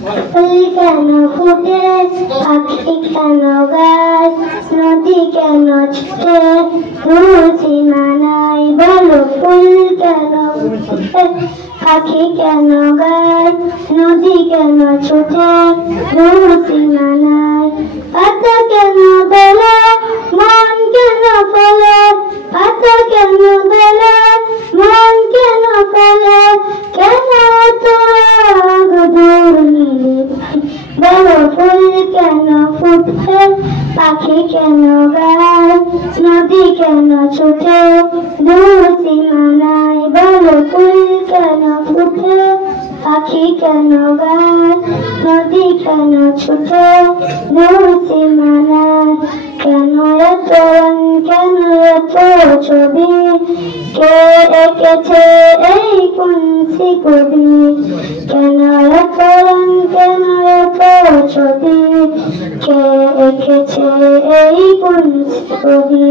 ফুল কেন ফুটে, পাখি কেন গায়, নদী কেন ছুটে, দূর সীমানায় বলো ফুল কেন ফুটে, পাখি কেন গায়, নদী কেন ছুটে, দূর সীমানায়, পাতা কেন দোলে, মন কেন ফলে, পাতা কেন দোলে, মন কেন ফলে, কেন তো দূর নীলে বলো ফুল কেন ফুটে, পাখি কেন গায়, নদী কেন ছুটে, দূর সীমানায় বলো ফুল কেন ফুটে, পাখি কেন গায়, নদী কেন ছুটে, দূর সীমানায়, কেন এত রং, কেন এত ছবি, কে এঁকেছে এই কুঞ্চি কবি, কেন এত রং, কেন এত ছবি, কে এঁকেছে এই কুঞ্চি কবি,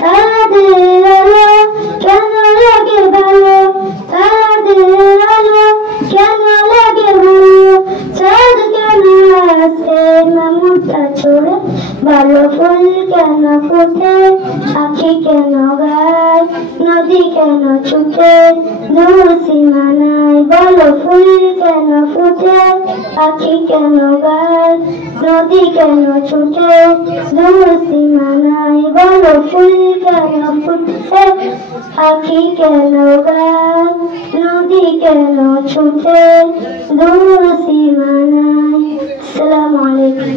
তাদের আলো কেন লাগে ভালো, তাদের আলো কেন লাগে ভালো, চাঁদ কেন আসে মামুটা ছড়ে, ভালো ফুল কেন ফুটে, পাখি কেন গায়, নদী কেন ছুটে, দূর সীমানায় বলো ফুল কেন ফুটে, পাখি কেন গায়, নদী কেন ছুটে, দূর সীমানায় বলো ফুল কেন ফুটে, পাখি কেন গায়, নদী কেন ছুটে, দূর সীমানায়। আসসালামু আলাইকুম।